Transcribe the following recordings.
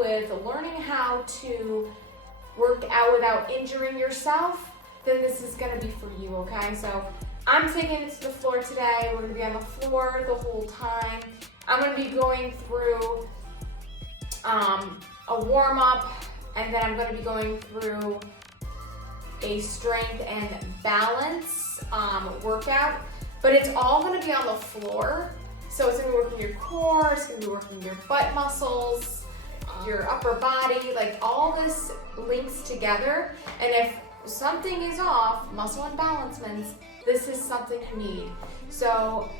with learning how to work out without injuring yourself, then this is gonna be for you, okay? So I'm taking it to the floor today. We're gonna be on the floor the whole time. I'm gonna be going through a warm-up, and then I'm gonna be going through a strength and balance workout, but it's all gonna be on the floor. So it's gonna be working your core, it's gonna be working your butt muscles, your upper body, like all this links together. And if something is off, muscle imbalancements, this is something you need. So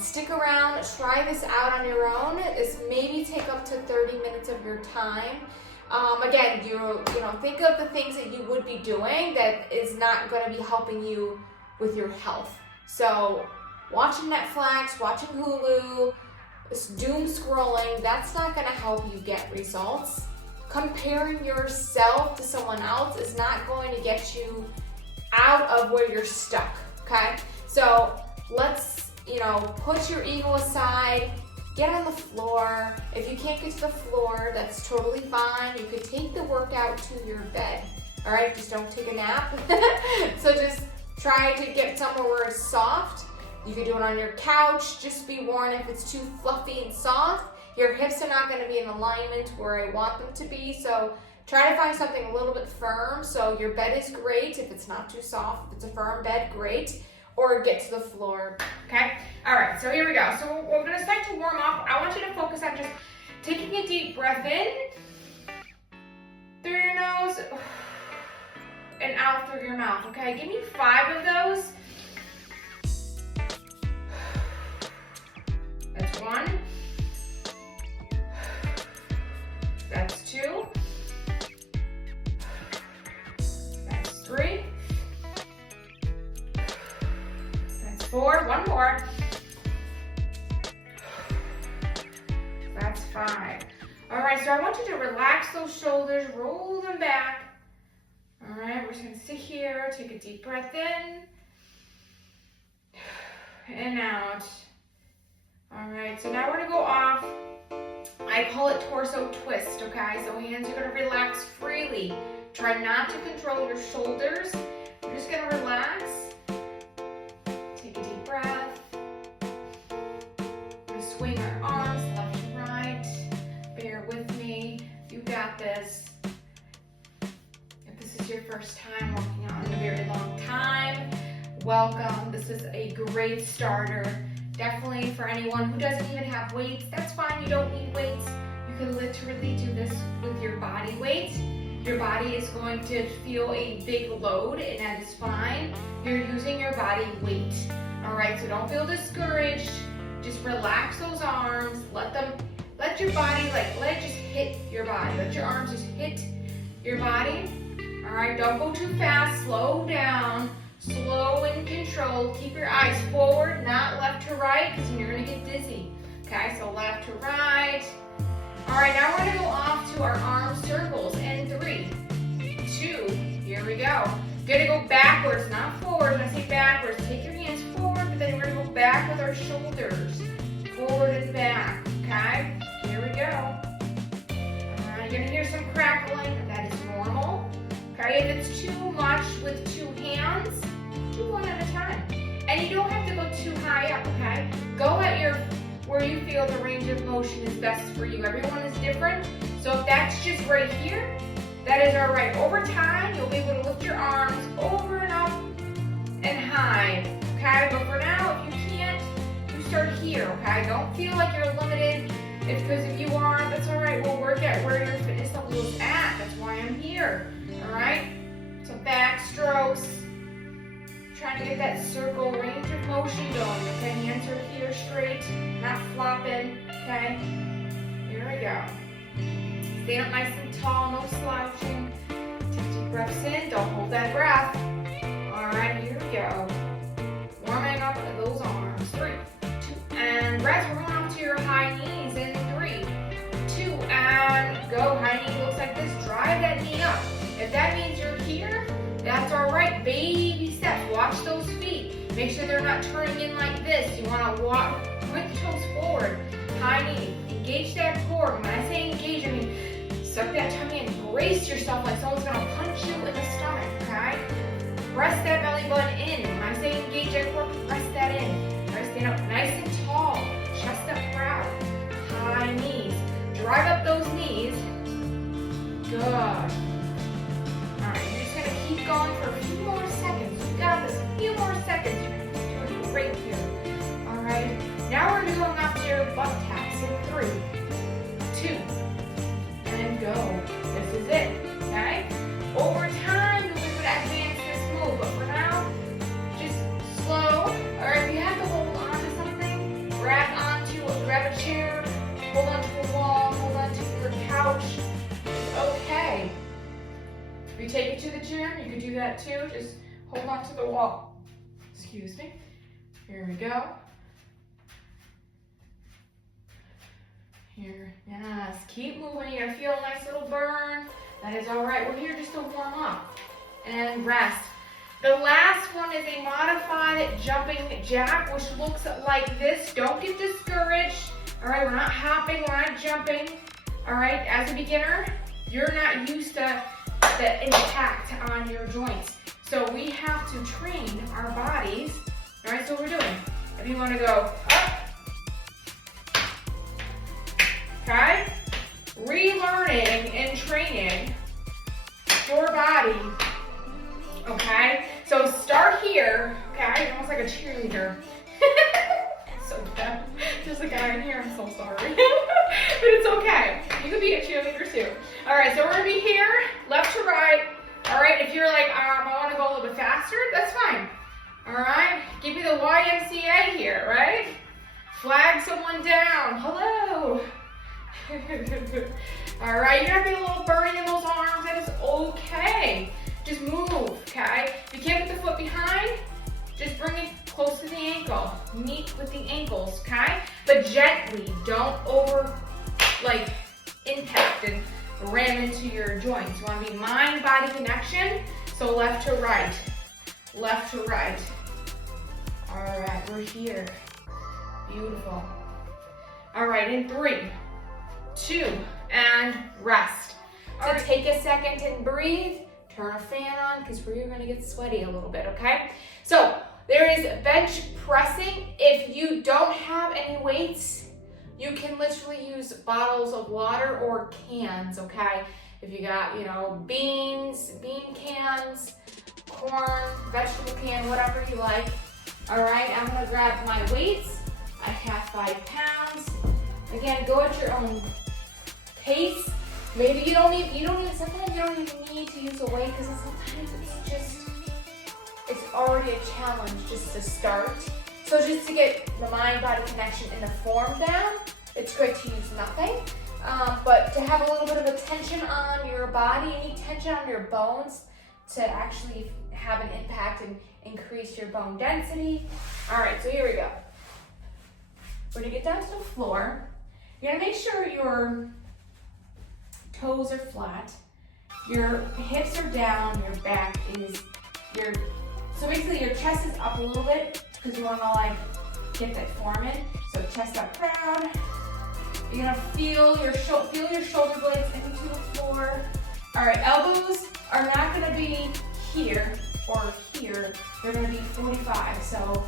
stick around, try this out on your own. This maybe take up to 30 minutes of your time. Again, you know, think of the things that you would be doing that is not going to be helping you with your health. So watching Netflix, watching Hulu, doom scrolling, that's not going to help you get results. Comparing yourself to someone else is not going to get you out of where you're stuck, okay? So let's, you know, put your ego aside, get on the floor. If you can't get to the floor, that's totally fine. You could take the workout to your bed, all right? Just don't take a nap. So just try to get somewhere where it's soft. You could do it on your couch. Just be warned, if it's too fluffy and soft, your hips are not gonna be in alignment where I want them to be. So try to find something a little bit firm. So your bed is great if it's not too soft. If it's a firm bed, great. Or get to the floor, okay? All right, so here we go. So we're gonna start to warm up. I want you to focus on just taking a deep breath in through your nose and out through your mouth, okay? Give me 5 of those. That's 1. That's 2. That's 3. 4, 1 more. That's 5. All right, so I want you to relax those shoulders, roll them back. All right, we're just gonna sit here, take a deep breath in and out. All right, so now we're gonna go off. I call it torso twist, okay? So hands are gonna relax freely. Try not to control your shoulders. You're just gonna relax. Take a deep breath. We're gonna swing our arms left to right. Bear with me. You got this. If this is your first time working out in a very long time, welcome. This is a great starter. Definitely for anyone who doesn't even have weights, that's fine. You don't need weights. You can literally do this with your body weight. Your body is going to feel a big load, and that is fine. You're using your body weight. All right, so don't feel discouraged. Just relax those arms. Let your body, let it just hit your body. Let your arms just hit your body. All right, don't go too fast. Slow down. Slow and controlled. Keep your eyes forward, not left to right, because then you're gonna get dizzy. Okay, so left to right. All right, now we're gonna go off to our arm circles in 3, 2, here we go. We're gonna go backwards, not forward. When I say backwards, take your hands forward, but then we're gonna go back with our shoulders. Forward and back, okay? Here we go. All right, you're gonna hear some crackling, that is normal. Okay, if it's too much with 2 hands, do 1 at a time. And you don't have to go too high up, okay? Go at where you feel the range of motion is best for you. Everyone is different. So if that's just right here, that is all right. Over time, you'll be able to lift your arms over and up and high, okay? But for now, if you can't, you start here, okay? Don't feel like you're limited. It's because if you are, that's all right. We'll work at where your fitness level is at. That's why I'm here, all right? So back strokes. Trying to get that circle range of motion going, okay? Hands are here straight, not flopping, okay? Here we go. Stand up nice and tall, no slouching. Take deep breaths in, don't hold that breath. All right, here we go. Warming up those arms. 3, 2, and rest. We're going up to your high knees in 3, 2, and go. High knee looks like this. Drive that knee up. If that means you're here, that's all right. Baby steps. Watch those feet. Make sure they're not turning in like this. You want to walk, point the toes forward. High knee. Engage that core. When I say engage, I mean yourself like someone's gonna punch you in the stomach, okay? Press that belly button in. When I say engage that core, press that in. Try to stand up nice and tall, chest up proud, high knees. Drive up those knees. Good. All right, you're just gonna keep going for a few more seconds. You got this, a few more seconds. You're doing great here. All right, now we're going up to your butt taps in 3, 2, and go. This is it, okay? Over time, we would advance this move, but for now, just slow. Or if you have to hold on to something, grab a chair, hold onto a wall, hold onto your couch. It's okay. If you take it to the gym, you could do that too. Just hold onto the wall. Excuse me. Here we go. Here, yes, keep moving. You're gonna feel a nice little burn. That is all right. We're here just to warm up and rest. The last one is a modified jumping jack, which looks like this. Don't get discouraged. All right, we're not hopping, we're not jumping. All right, as a beginner, you're not used to the impact on your joints. So we have to train our bodies. All right, so what we're doing. If you want to go up, okay? Relearning and training your body, okay? So start here, okay? Almost like a cheerleader. So bad. There's a guy in here, I'm so sorry. But it's okay. You could be a cheerleader too. All right, so we're gonna be here, left to right. All right, if you're like, I wanna go a little bit faster, that's fine. All right, give me the YMCA here, right? Flag someone down, hello. All right, you're gonna be a little burning in those arms, that is okay. Just move, okay? If you can't get the foot behind, just bring it close to the ankle. Meet with the ankles, okay? But gently, don't impact and ram into your joints. You wanna be mind-body connection, so left to right, left to right. All right, we're here. Beautiful. All right, in 3, 2, and rest. So take a second and breathe. Turn a fan on because we're gonna get sweaty a little bit, okay? So there is bench pressing. If you don't have any weights, you can literally use bottles of water or cans, okay? If you got, beans, bean cans, corn, vegetable can, whatever you like. All right, I'm gonna grab my weights. I have 5 pounds. Again, go at your own pace. Maybe sometimes you don't even need to use a weight because sometimes it's already a challenge just to start. So just to get the mind-body connection and the form down, it's great to use nothing. But to have a little bit of a tension on your body, you need tension on your bones to actually have an impact and increase your bone density. All right, so here we go. We're gonna get down to the floor. You're gonna make sure your toes are flat, your hips are down, your back is, so basically your chest is up a little bit because you wanna get that form in. So chest up proud. You're gonna feel your shoulder blades into the floor. All right, elbows are not gonna be here or here. They're gonna be 45, so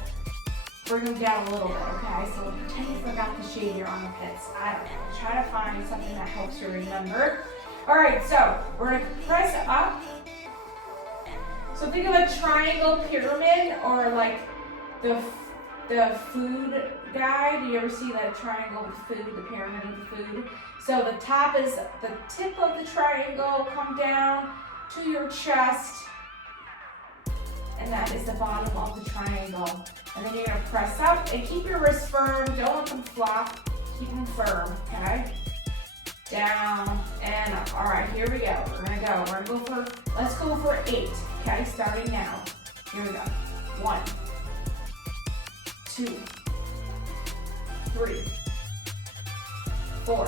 bring them down a little bit, okay? So pretend you forgot to shave your armpits. I don't know. Try to find something that helps you remember. All right, so we're gonna press up. So think of a triangle pyramid or like the food guy. Do you ever see that triangle with food, the pyramid of the food? So the top is the tip of the triangle, come down to your chest, and that is the bottom of the triangle. And then you're gonna press up and keep your wrists firm. Don't let them flop, keep them firm, okay? Down and up. All right, here we go. Let's go for 8, okay? Starting now. Here we go. 1, 2, 3, 4,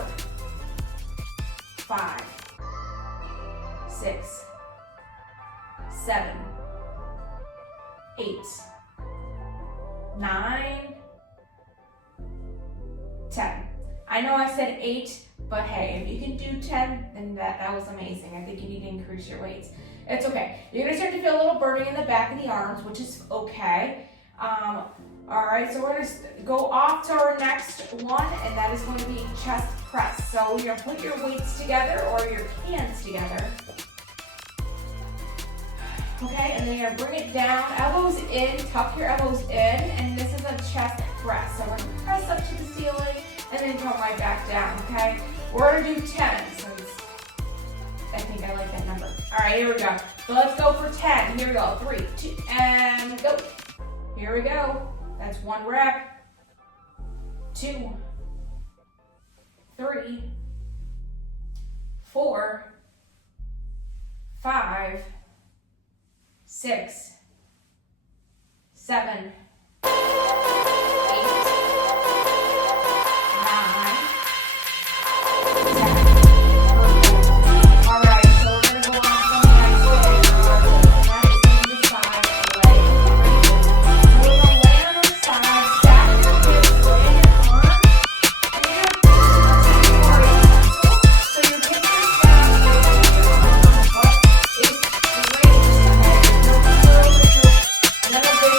5, 6, 7, 8, 9, 10. I know I said 8, but hey, if you can do 10, then That was amazing. I think you need to increase your weights. It's okay. You're gonna start to feel a little burning in the back of the arms, which is okay. All right, so we're gonna go off to our next one, and that is going to be chest press. So you're gonna put your weights together or your hands together. Okay, and then you're gonna bring it down, elbows in, tuck your elbows in, and this is a chest press. So we're gonna press up to the ceiling and then come right back down, okay? We're gonna do 10, since I think I like that number. All right, here we go. So let's go for 10. Here we go, 3, 2, and go. Here we go. That's 1 rep, 2, 3, 4, 5, 6, 7, 8, 9, 10. All right, so we're gonna go on from the next leg. Right, so the side leg. We're gonna lay on our side, stack your hips, lay your arms, and you're gonna so your hips are stacked, your arms, butt is straight. No curvature. None of this.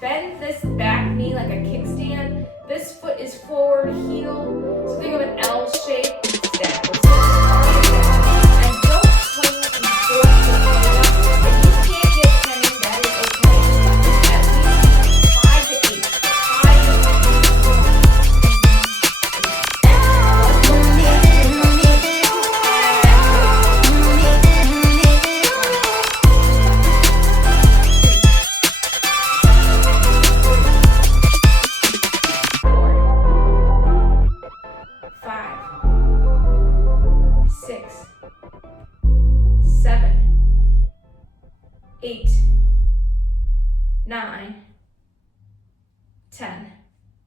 Bend this back knee like a kickstand. This foot is forward, heel. So think of an L shape instead. And don't swing and force your leg up. If you can't get 10 in, that is okay. It's at least 5 to 8. 5 8, 9, 10.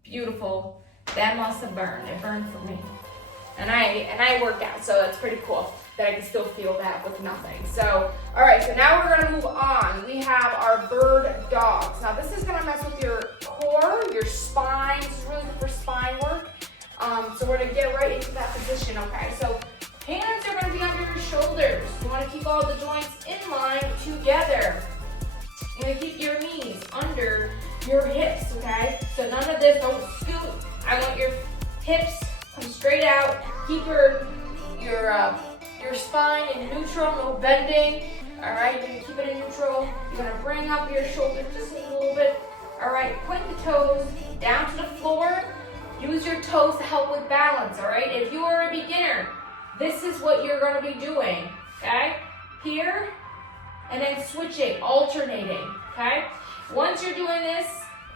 Beautiful. That must have burned. It burned for me. And I work out, so that's pretty cool that I can still feel that with nothing. So, all right, so now we're gonna move on. We have our bird dogs. Now this is gonna mess with your core, your spine. This is really good for spine work. So we're gonna get right into that position, okay? So hands are gonna be under your shoulders. You wanna keep all the joints in line together. You're gonna keep your knees under your hips, okay? So none of this, don't scoot. I want your hips come straight out. Keep your spine in neutral, no bending. All right, you're gonna keep it in neutral. You're gonna bring up your shoulders just a little bit. All right, point the toes down to the floor. Use your toes to help with balance, all right? If you are a beginner, this is what you're gonna be doing, okay? Here, and then switching, alternating, okay? Once you're doing this,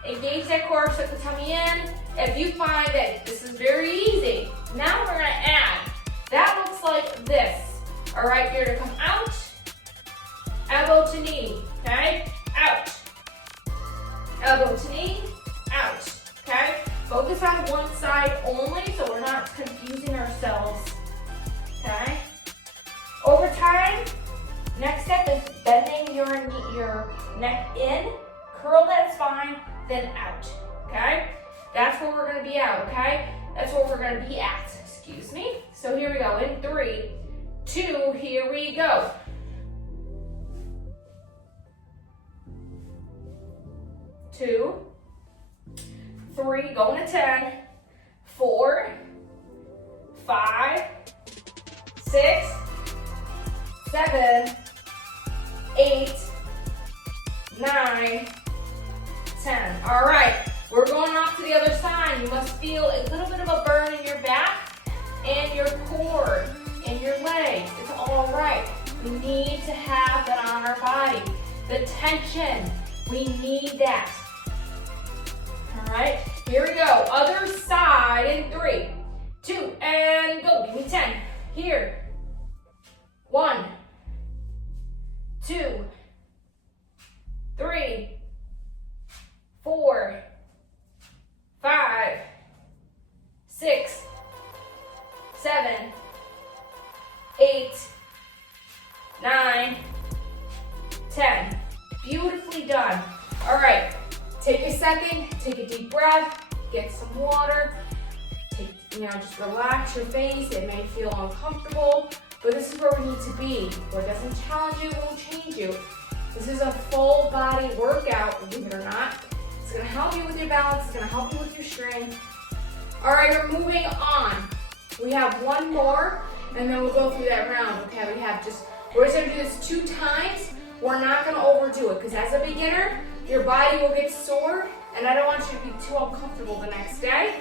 engage that core, suck the tummy in. If you find that this is very easy, now we're gonna add. That looks like this, all right? You're gonna come out, elbow to knee, okay? Out, elbow to knee, out, okay? Focus on one side only so we're not confusing ourselves, okay? Over time, next step is bending your neck in, curl that spine, then out, okay? That's where we're gonna be at, okay? That's where we're gonna be at, excuse me. So here we go, in 3, 2, here we go. 2, 3, going to 10, 4, 5, 6, 7, 8, 9, 10. All right, we're going off to the other side. You must feel a little bit of a burn in your back and your core and your legs. It's all right. We need to have that on our body. The tension, we need that. All right, here we go. Other side in 3, 2, and go. Give me 10. Here. 1, 2, 3, 4, 5, 6, 7, 8, 9, 10. Beautifully done. All right, take a second, take a deep breath, get some water, just relax your face. It may feel uncomfortable, but this is where we need to be. What doesn't challenge you won't change you. This is a full body workout, believe it or not. It's gonna help you with your balance, it's gonna help you with your strength. All right, we're moving on. We have one more, and then we'll go through that round, okay? We're just gonna do this 2 times. We're not gonna overdo it, because as a beginner, your body will get sore, and I don't want you to be too uncomfortable the next day.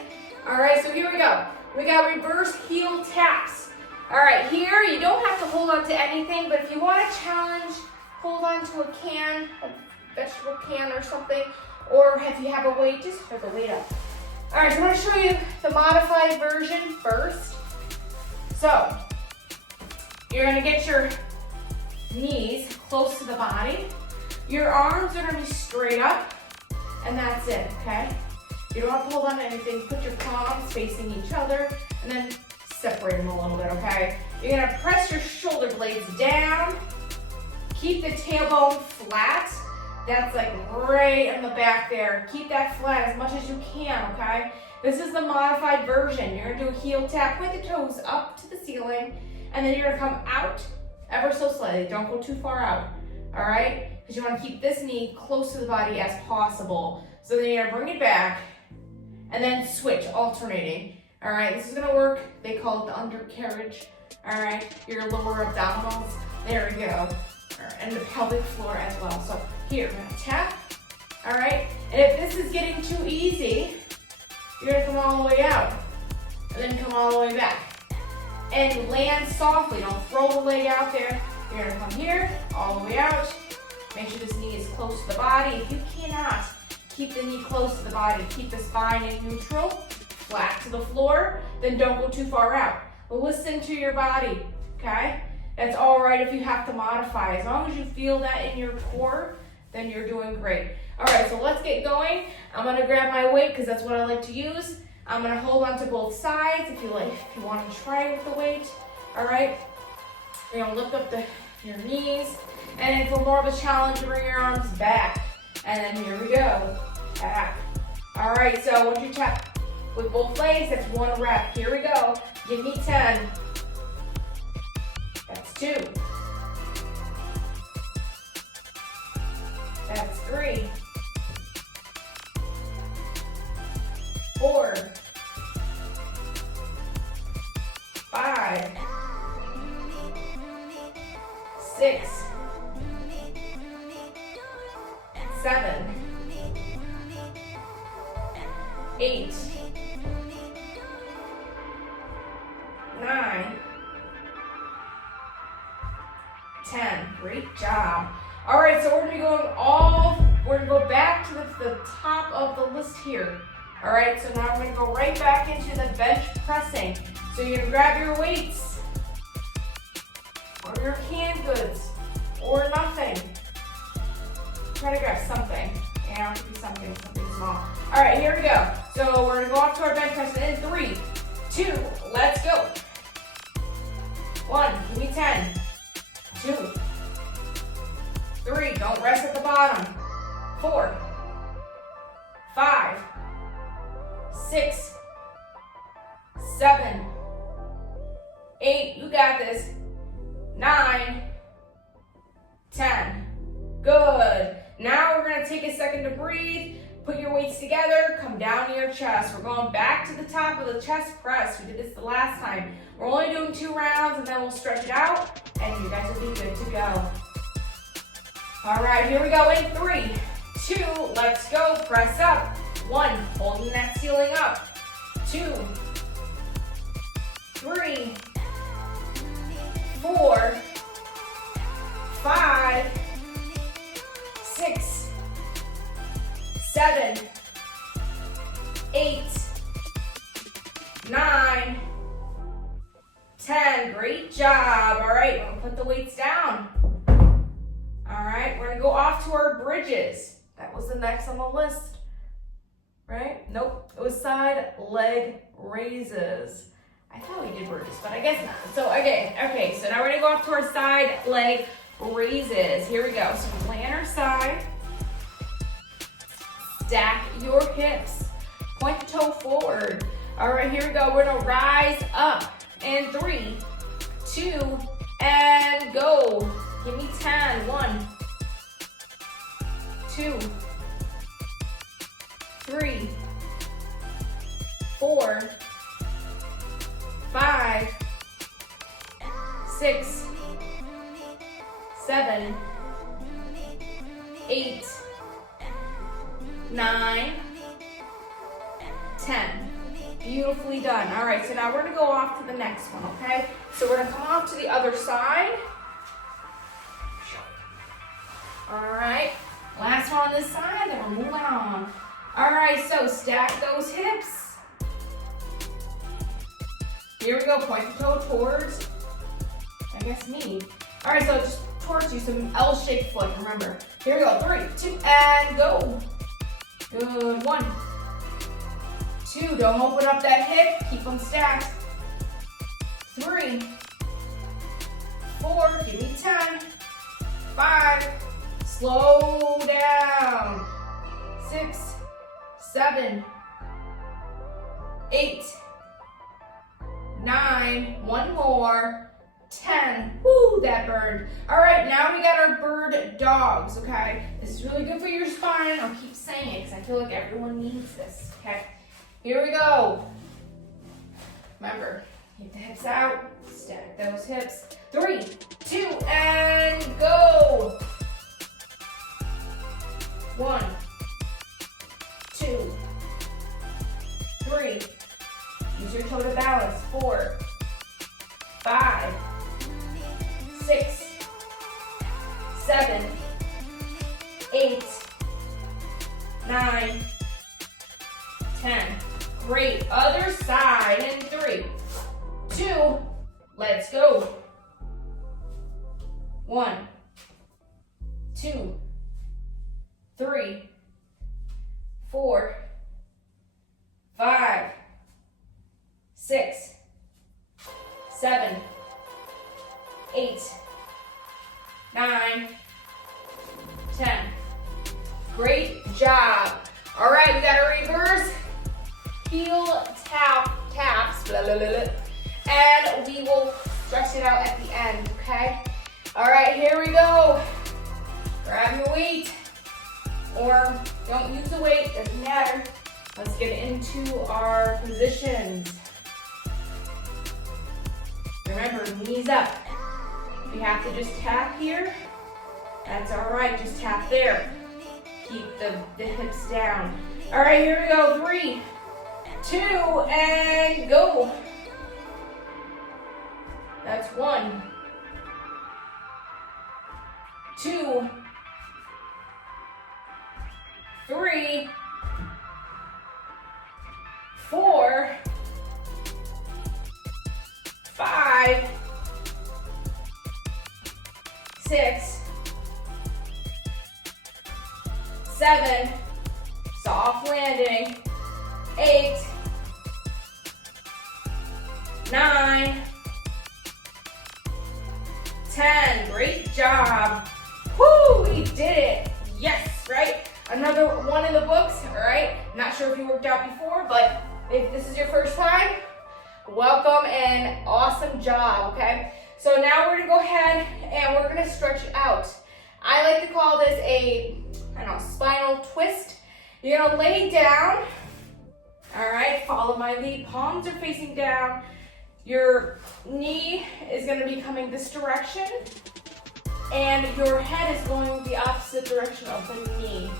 All right, so here we go. We got reverse heel taps. All right, here, you don't have to hold on to anything, but if you want a challenge, hold on to a can, a vegetable can or something, or if you have a weight, just hold the weight up. All right, so I'm gonna show you the modified version first. So, you're gonna get your knees close to the body. Your arms are gonna be straight up, and that's it, okay? You don't have to hold on to anything. Put your palms facing each other, and then separate them a little bit, okay? You're gonna press your shoulder blades down. Keep the tailbone flat. That's like right in the back there. Keep that flat as much as you can, okay? This is the modified version. You're gonna do a heel tap, point the toes up to the ceiling, and then you're gonna come out ever so slightly. Don't go too far out, all right? Because you wanna keep this knee close to the body as possible. So then you're gonna bring it back, and then switch, alternating. All right, this is gonna work. They call it the undercarriage. All right, your lower abdominals. There we go. All right, and the pelvic floor as well. So here, we're gonna tap. All right, and if this is getting too easy, you're gonna come all the way out, and then come all the way back. And land softly, don't throw the leg out there. You're gonna come here, all the way out. Make sure this knee is close to the body. If you cannot, keep the knee close to the body. Keep the spine in neutral, flat to the floor, then don't go too far out. Listen to your body, okay? That's all right if you have to modify. As long as you feel that in your core, then you're doing great. All right, so let's get going. I'm gonna grab my weight because that's what I like to use. I'm gonna hold on to both sides if you want to try with the weight. All right, you're gonna lift up your knees, and then for more of a challenge, bring your arms back. And then here we go, back. All right, so once you tap with both legs, that's 1 rep. Here we go, give me 10. That's 2. That's 3. 4. 5. 6. 7. 8. 9. 10. Great job. All right, so we're gonna go back to the top of the list here. All right, so now we're gonna go right back into the bench pressing. So you're gonna grab your weights or your canned goods or nothing. Try to grab something. Yeah, it could be something small. All right, here we go. So we're gonna go off to our bench press in 3, 2, let's go. 1, give me 10. 2, 3, don't rest at the bottom. 4, 5, 6, 7, 8, you got this. 9, 10. Good. Now we're gonna take a second to breathe. Put your weights together, come down to your chest. We're going back to the top of the chest press. We did this the last time. We're only doing 2 rounds and then we'll stretch it out and you guys will be good to go. All right, here we go in 3, 2, let's go. Press up. 1, holding that ceiling up. 2, 3, 4, 5, 6, 7, 8, 9, 10. Great job. All right, we're gonna put the weights down. All right, we're gonna go off to our bridges. That was the next on the list, right? Nope, it was side leg raises. I thought we did bridges, but I guess not. So okay, so now we're gonna go off to our side leg raises. Here we go. So we lay on our side, stack your hips, point the toe forward. All right, here we go. We're gonna rise up in 3, 2, and go. Give me 10. 1, 2, 3, 4, 5, 6, 7, 8, 9, 10. Beautifully done. All right, so now we're gonna go off to the next one, okay? So we're gonna come off to the other side. All right, last one on this side, then we're moving on. All right, so stack those hips. Here we go, point the toe towards, I guess, me. All right, so just towards you, some L-shaped foot, remember. Here we go, 3, 2, and go. Good, 1, 2, don't open up that hip, keep them stacked. 3, 4, give me 10, 5, slow down, 6, 7, 8, 9, one more, 10. Woo, that burned. All right, now we got our bird dogs, okay? This is really good for your spine. I'll keep saying it because I feel like everyone needs this, okay? Here we go. Remember, keep the hips out, stack those hips. 3, 2, and go. 1, 2, 3. Use your toe to balance. 4, 5, 6, 7, 8, 9, 10. Great. Other side in 3, 2, let's go. 1, 2, 3, 4, 5, 6, 7, 8, 9, 10. Great job. All right, we got a reverse heel taps, blah, blah, blah, blah, and we will stretch it out at the end, okay? All right, here we go. Grab your weight, or don't use the weight, doesn't matter. Let's get into our positions. Remember, knees up. If you have to just tap here, that's all right, just tap there. Keep the hips down. All right, here we go, 3, 2, and go. That's 1, 2, 3, 4, 5, 6, 7, soft landing, 8, 9, 10. Great job. Woo, we did it. Yes, right? Another one in the books, all right? Not sure if you worked out before, but if this is your first time, welcome and awesome job, okay? So now we're gonna go ahead and we're gonna stretch it out. I like to call this a, spinal twist. You're gonna lay down. All right, follow my lead. Palms are facing down. Your knee is gonna be coming this direction, and your head is going the opposite direction of the knee.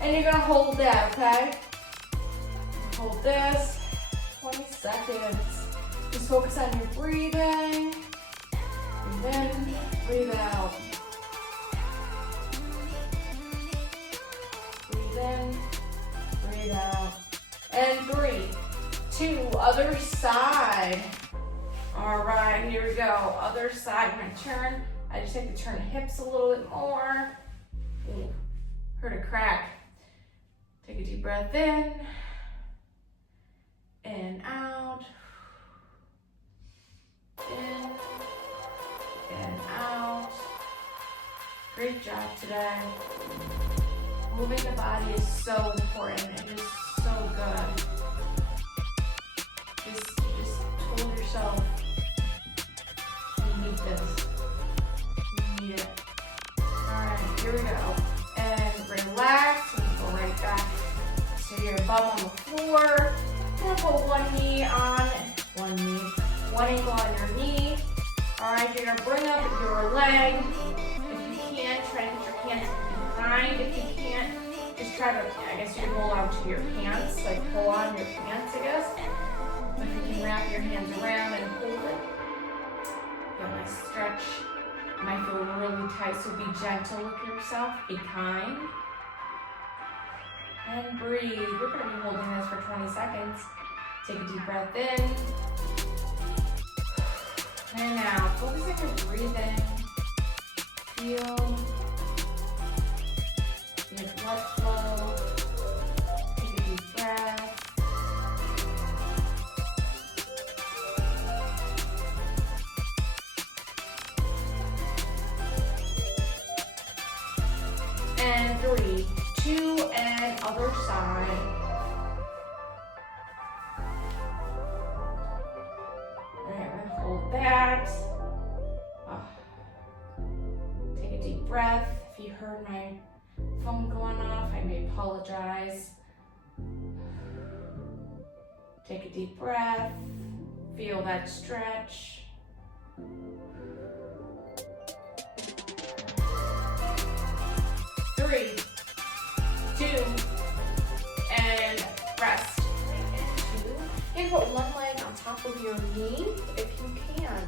And you're gonna hold that, okay? Hold this, 20 seconds. Just focus on your breathing. Breathe in, breathe out. Breathe in, breathe out. And 3, 2, other side. All right, here we go. Other side, I'm gonna turn. I just have to turn the hips a little bit more. Ooh, heard a crack. Take a deep breath in and out. In and out. Great job today. Moving the body is so important. It is so good. Just told yourself you need this. You need it. Alright, here we go. And relax. And go right back to your bum on the floor. You're gonna put one ankle on your knee. Alright, you're gonna bring up your leg. If you can, try to get your hands behind. If you can't, just try to, I guess you can hold on to your pants, like pull on your pants, I guess. If you can wrap your hands around and hold it. Feel a nice stretch. It might feel really tight, so be gentle with yourself. Be kind. And breathe. We're going to be holding this for 20 seconds. Take a deep breath in. And out. Focus on your breathing. Feel your blood flow. Take a deep breath. And 3, 2, and other side. Alright, we're gonna hold that. Take a deep breath. If you heard my phone going off, I may apologize. Take a deep breath. Feel that stretch. 3, 2, and rest. And put one leg on top of your knee if you can.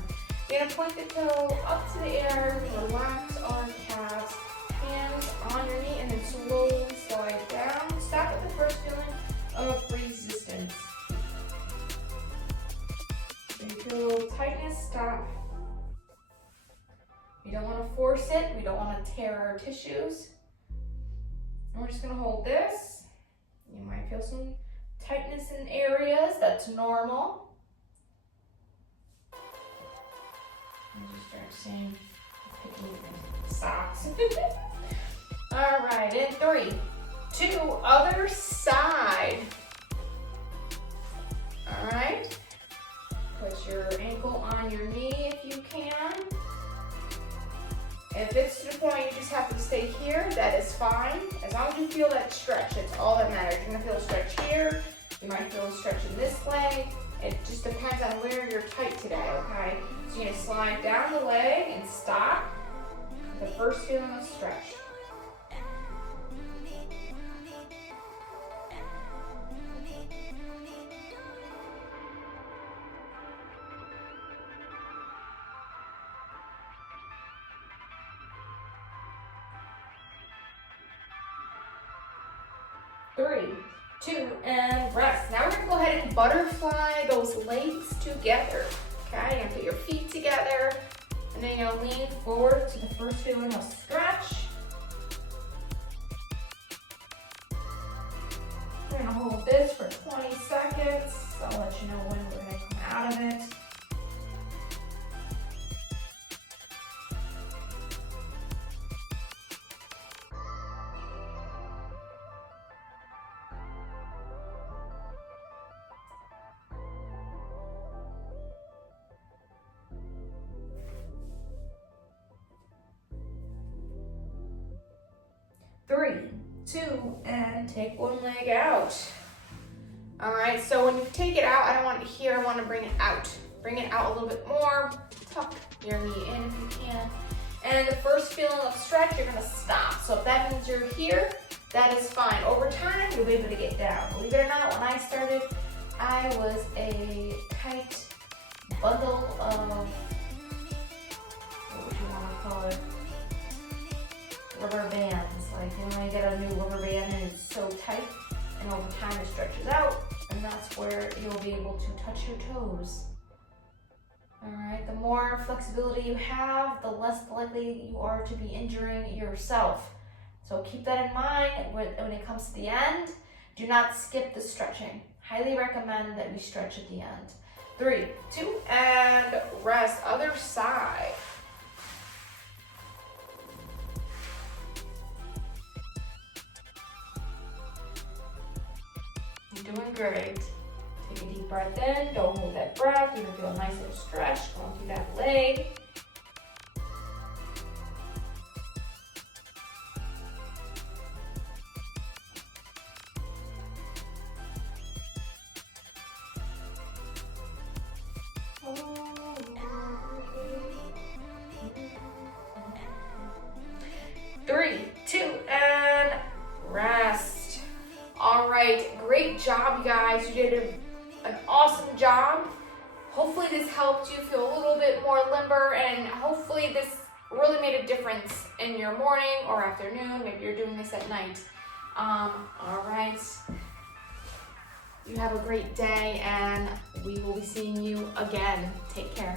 You're gonna point the toe up to the air, relax our calves, hands on your knee, and then slowly slide down. Stop at the first feeling of resistance. If you feel a little tightness, stop. We don't want to force it. We don't want to tear our tissues. And we're just going to hold this. You might feel some tightness in areas. That's normal. And just start seeing picking socks. All right, in 3, 2, other side. All right. Put your ankle on your knee if you can. If it's to the point you just have to stay here, that is fine. As long as you feel that stretch, it's all that matters. You're gonna feel a stretch here. You might feel a stretch in this leg. It just depends on where you're tight today, okay? So you're gonna slide down the leg and stop. The first feeling of stretch. Three, 2, and rest. Now we're gonna go ahead and butterfly those legs together. Okay, you're gonna put your feet together, and then you're gonna lean forward to the first feeling of stretch. We're gonna hold this for 20 seconds. I'll let you know when we're gonna come out of it. Three, 2, and take one leg out. All right, so when you take it out, I don't want it here, I want to bring it out. Bring it out a little bit more. Tuck your knee in if you can. And the first feeling of stretch, you're gonna stop. So if that means you're here, that is fine. Over time, you'll be able to get down. Believe it or not, when I started, I was a tight bundle of, what would you want to call it? Rubber bands. Like, you know, when you get a new rubber band and it's so tight, and over time it stretches out, and that's where you'll be able to touch your toes. All right, the more flexibility you have, the less likely you are to be injuring yourself. So keep that in mind when it comes to the end. Do not skip the stretching. Highly recommend that we stretch at the end. 3, 2, and rest. Other side. You're doing great. Take a deep breath in. Don't hold that breath. You're gonna feel a nice little stretch going through that leg. Three, 2, and rest. All right, great job, you guys. You did an awesome job. Hopefully this helped you feel a little bit more limber, and hopefully this really made a difference in your morning or afternoon. Maybe you're doing this at night. All right. You have a great day, and we will be seeing you again. Take care.